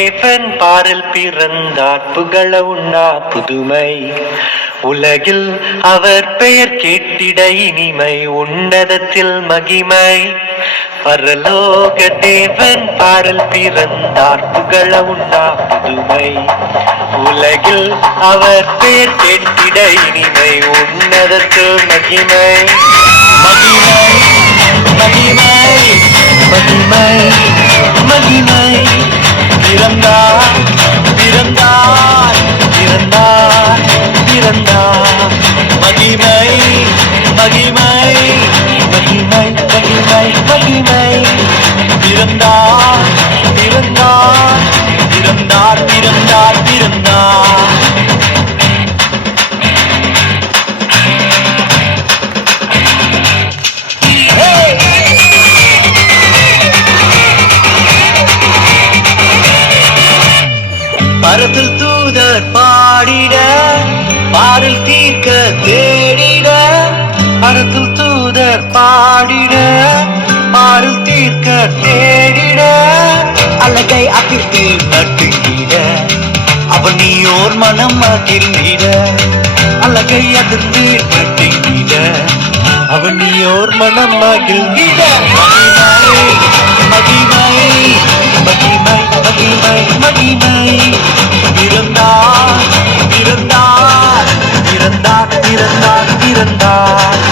தேவன் பாரில் பிறந்தார் புகழ உண்ணா புதுமை உலகில் அவர் பெயர் கேட்டிட இனிமை உன்னதத்தில் மகிமை பரலோக தேவன் பாரில் பிறந்தார் புகழ உண்ணா புதுமை உலகில் அவர் பெயர் கேட்டிட இனிமை உன்னதத்தில் மகிமை மகிமை மகிமை மகிமை மகிமை பிறந்தார் பிறந்தார் பிறந்தார் பிறந்தார் மகிமை மகிமை மகிமை மகிமை மகிமை பிறந்தார் பிறந்தார் பிறந்தார் பிறந்தார் பிறந்தார் பரத்தில் தூதர் பாடிட பாரில் தீர்க்க தேடிட பரத்தில் தூதர் பாடிட பாரில் தீர்க்க தேடிட அழகை அகிர்த்து நட்டுங்கிட அவன் நீயோர் மனம் மகிழ்ந்திட அழகை அதிர்ந்து நட்டுங்கிட அவன் நீயோர் மனம் மகிழ்ந்திட மகிமை மகிமை மகிமை மகிமை பிறந்தார் பிறந்தார் பிறந்தார் பிறந்தார் பிறந்தார்